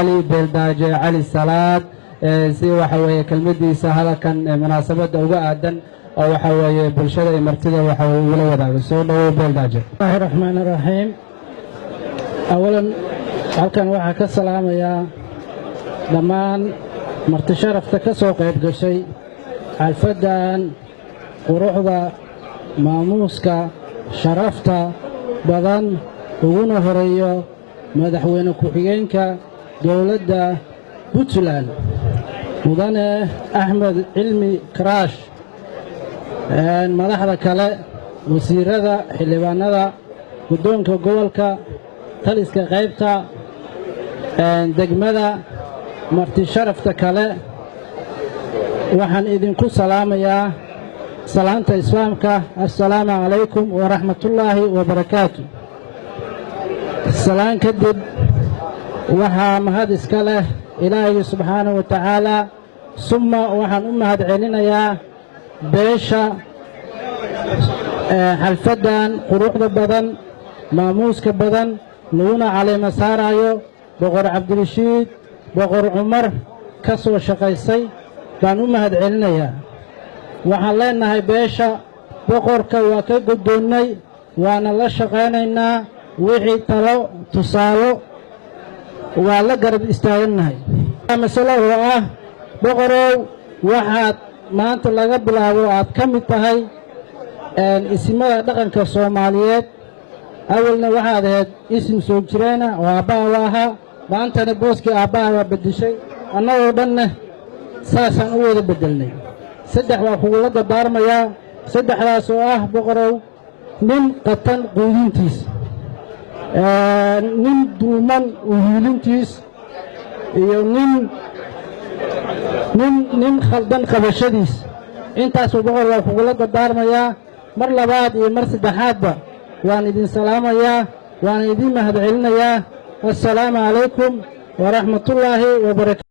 علي بلداجة علي الصلاة سي وحوي كلمتي سهلة كان مناسبة أوجا أدن أو وحوي برشلة مرتدى وحوي ولا وضع سودا بلداجة. بسم الله الرحمن الرحيم. أولا halkan waxaa ka salaamaya dhammaan marti sharafta ka soo qayb gashay xalfadan quruxda maamuuska sharafta badan uguna horeeyo madaxweyne ku-xigeenka dowladda Puntland mudane Axmed Cilmi Karaash madaxda kale wasiirada xildhibaanada guddoonka gobolka taliska qaybta degmada marti sharafta kale waxaan idinku salaamayaa salaanta islaamka assalaamu calaykum wa rahmatullaahi wa barakaatu. salaan kadib waxaa mahad iska leh ilaahay subxaanahu wa tacaala summa waxaan u mahad celinayaa beesha xalfadan quruxda badan maamuuska badan laguna caleema saarayo boqor cabdirashiid boqor cumar ka soo shaqaysay baan u mahad celinayaa. waxaan leenahay beesha boqorka waa ka guddoonnay waana la shaqaynaynaa wixii talo tusaalo waa la garab istaagannahay. masalo oo ah boqorow waxaad maanta laga bilaabo aad ka mid tahay isimada dhaqanka Soomaaliyeed awalna waxaad ahayd isim soo jireena oo aabbaha waa ahaa maantana booskii aabbaha waa beddeshay annagoo dhanna saasaan u wada beddelnay. saddex waa kugula dardaarmayaa saddexdaas oo ah boqorow nin qatan quudintiis nin duuman uhiilintiis iyo nin khaldan qabashadiis intaasoo boqor waa kugula dardaarmayaa mar labaad iyo mar saddexaadba waan idin salaamayaa waan idin mahad celinayaa assalaamu calaykum wa rahmatullaahi wa barakaatu.